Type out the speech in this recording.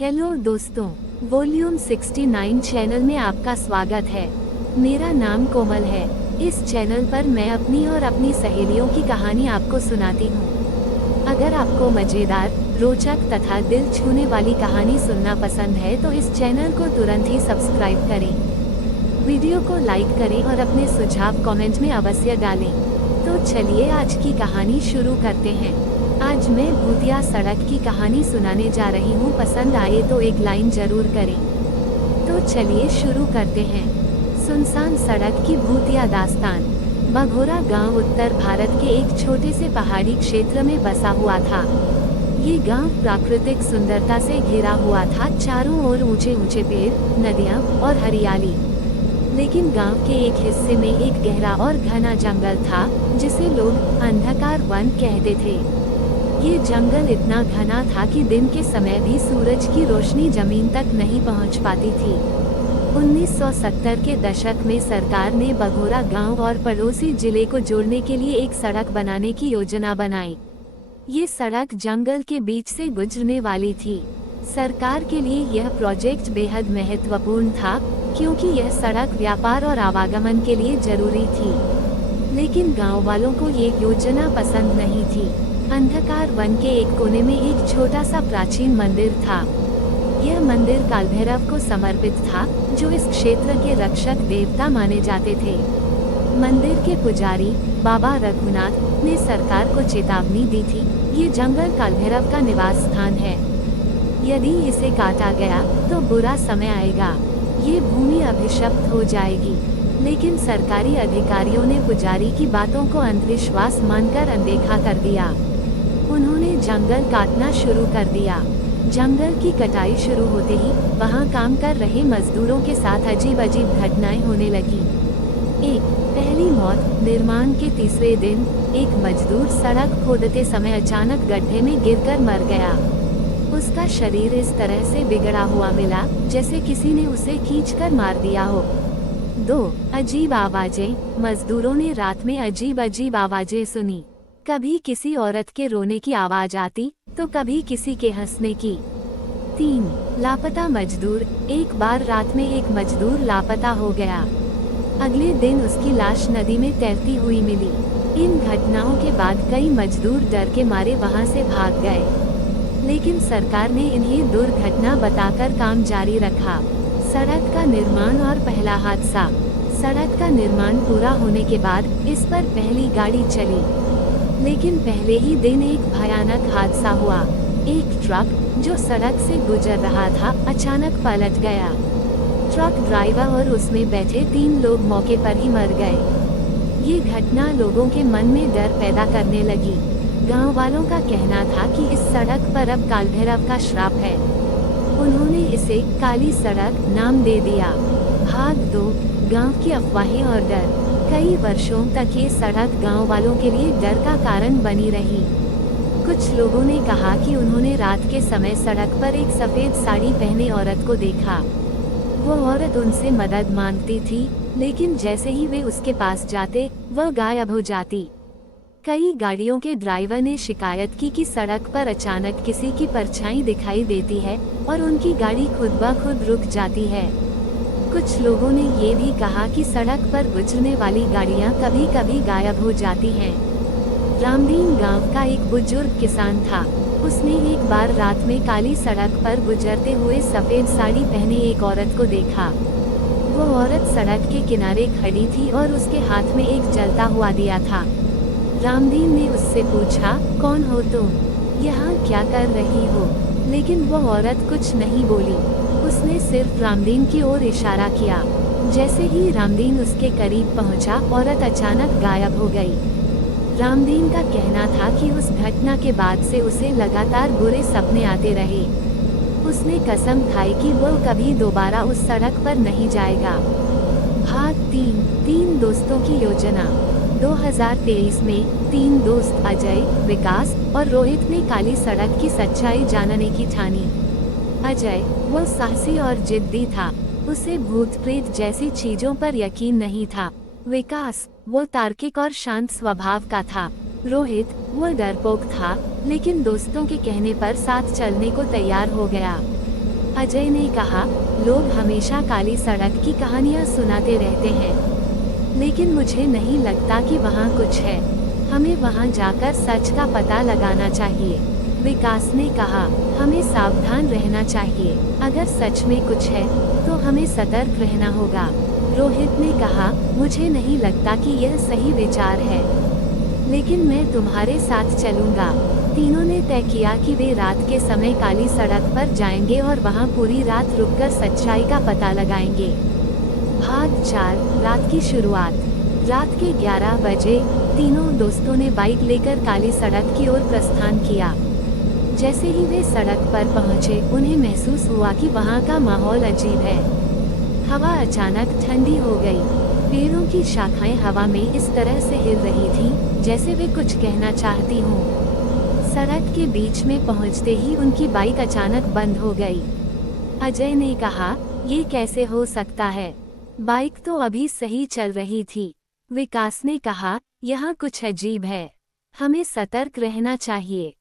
Hello दोस्तों, volume 69 channel में आपका स्वागत है। मेरा नाम कोमल है। इस चैनल पर मैं अपनी और अपनी सहेलियों की कहानी आपको सुनाती हूँ। अगर आपको मजेदार, रोचक तथा दिल छूने वाली कहानी सुनना पसंद है तो इस चैनल को तुरंत ही सब्सक्राइब करें। वीडियो को लाइक करें और अपने सुझाव कमेंट में अवश्य डालें। तो चलिए आज की कहानी शुरू करते हैं। आज मैं भूतिया सड़क की कहानी सुनाने जा रही हूँ। पसंद आए तो एक लाइन जरूर करें। तो चलिए शुरू करते हैं। सुनसान सड़क की भूतिया दास्तान। बघोरा गांव उत्तर भारत के एक छोटे से पहाड़ी क्षेत्र में बसा हुआ था। ये गांव प्राकृतिक सुंदरता से घिरा हुआ था। चारों ओर ऊंचे ऊंचे पेड़, नदियां और हरियाली। लेकिन गांव के एक हिस्से में एक गहरा और घना जंगल था, जिसे लोग अंधकार वन कहते थे। ये जंगल इतना घना था कि दिन के समय भी सूरज की रोशनी जमीन तक नहीं पहुंच पाती थी। 1970 के दशक में सरकार ने बघोरा गांव और पड़ोसी जिले को जोड़ने के लिए एक सड़क बनाने की योजना बनाई। ये सड़क जंगल के बीच से गुजरने वाली थी। सरकार के लिए यह प्रोजेक्ट बेहद महत्वपूर्ण था, क्योंकि यह सड़क व्यापार और आवागमन के लिए जरूरी थी। लेकिन गांव वालों को ये योजना पसंद नहीं थी। अंधकार वन के एक कोने में एक छोटा सा प्राचीन मंदिर था। यह मंदिर कालभैरव को समर्पित था, जो इस क्षेत्र के रक्षक देवता माने जाते थे। मंदिर के पुजारी बाबा रघुनाथ ने सरकार को चेतावनी दी थी, ये जंगल कालभैरव का निवास स्थान है। यदि इसे काटा गया तो बुरा समय आएगा, ये भूमि अभिशप्त हो जाएगी। लेकिन सरकारी अधिकारियों ने पुजारी की बातों को अंधविश्वास मानकर अनदेखा कर दिया। उन्होंने जंगल काटना शुरू कर दिया। जंगल की कटाई शुरू होते ही वहां काम कर रहे मजदूरों के साथ अजीब अजीब घटनाएं होने लगी। पहली मौत। निर्माण के तीसरे दिन एक मजदूर सड़क खोदते समय अचानक गड्ढे में गिरकर मर गया। उसका शरीर इस तरह से बिगड़ा हुआ मिला, जैसे किसी ने उसे खींचकर मार दिया हो। 2. अजीब आवाजें। मजदूरों ने रात में अजीब अजीब आवाजें सुनी। कभी किसी औरत के रोने की आवाज आती, तो कभी किसी के हंसने की। 3. लापता मजदूर। एक बार रात में एक मजदूर लापता हो गया। अगले दिन उसकी लाश नदी में तैरती हुई मिली। इन घटनाओं के बाद कई मजदूर डर के मारे वहां से भाग गए। लेकिन सरकार ने इन्हें दुर्घटना बताकर काम जारी रखा। सड़क का निर्माण और पहला हादसा। सड़क का निर्माण पूरा होने के बाद इस पर पहली गाड़ी चली। लेकिन पहले ही दिन एक भयानक हादसा हुआ। एक ट्रक जो सड़क से गुजर रहा था अचानक पलट गया। ट्रक ड्राइवर और उसमें बैठे 3 लोग मौके पर ही मर गए। ये घटना लोगों के मन में डर पैदा करने लगी। गांव वालों का कहना था कि इस सड़क पर अब कालभैरव का श्राप है। उन्होंने इसे काली सड़क नाम दे दिया। भाग 2। गांव की अफवाहें और डर। कई वर्षों तक ये सड़क गांव वालों के लिए डर का कारण बनी रही। कुछ लोगों ने कहा कि उन्होंने रात के समय सड़क पर एक सफेद साड़ी पहने औरत को देखा। वो औरत उनसे मदद मांगती थी, लेकिन जैसे ही वे उसके पास जाते, वह गायब हो जाती। कई गाड़ियों के ड्राइवर ने शिकायत की कि सड़क पर अचानक किसी की परछाई दिखाई देती है और उनकी गाड़ी खुद ब खुद रुक जाती है। कुछ लोगों ने ये भी कहा कि सड़क पर गुजरने वाली गाड़ियां कभी कभी गायब हो जाती हैं। रामदीन गांव का एक बुजुर्ग किसान था। उसने एक बार रात में काली सड़क पर गुजरते हुए सफेद साड़ी पहने एक औरत को देखा। वो औरत सड़क के किनारे खड़ी थी और उसके हाथ में एक जलता हुआ दिया था। रामदीन ने उससे पूछा, कौन हो तुम? यहाँ क्या कर रही हो? लेकिन वो औरत कुछ नहीं बोली। उसने सिर्फ रामदीन की ओर इशारा किया। जैसे ही रामदीन उसके करीब पहुंचा, औरत अचानक गायब हो गई। रामदीन का कहना था कि उस घटना के बाद से उसे लगातार बुरे सपने आते रहे। उसने कसम खाई कि वो कभी दोबारा उस सड़क पर नहीं जाएगा। भाग 3 दोस्तों की योजना। 2023 में 3 दोस्त अजय, विकास और रोहित ने काली सड़क की सच्चाई जानने की ठानी। अजय वो साहसी और जिद्दी था। उसे भूत प्रेत जैसी चीजों पर यकीन नहीं था। विकास वो तार्किक और शांत स्वभाव का था। रोहित वो डरपोक था, लेकिन दोस्तों के कहने पर साथ चलने को तैयार हो गया। अजय ने कहा, लोग हमेशा काली सड़क की कहानियां सुनाते रहते हैं, लेकिन मुझे नहीं लगता कि वहाँ कुछ है। हमें वहाँ जाकर सच का पता लगाना चाहिए। विकास ने कहा, हमें सावधान रहना चाहिए। अगर सच में कुछ है, तो हमें सतर्क रहना होगा। रोहित ने कहा, मुझे नहीं लगता कि यह सही विचार है, लेकिन मैं तुम्हारे साथ चलूंगा। तीनों ने तय किया कि वे रात के समय काली सड़क पर जाएंगे और वहां पूरी रात रुककर सच्चाई का पता लगाएंगे। भाग 4, रात की शुरुआत। रात के 11 बजे तीनों दोस्तों ने बाइक लेकर काली सड़क की ओर प्रस्थान किया। जैसे ही वे सड़क पर पहुंचे, उन्हें महसूस हुआ कि वहां का माहौल अजीब है। हवा अचानक ठंडी हो गई। पेड़ों की शाखाएं हवा में इस तरह से हिल रही थीं, जैसे वे कुछ कहना चाहती हों। सड़क के बीच में पहुंचते ही उनकी बाइक अचानक बंद हो गई। अजय ने कहा, ये कैसे हो सकता है? बाइक तो अभी सही चल रही थी। विकास ने कहा, यहाँ कुछ अजीब है। हमें सतर्क रहना चाहिए।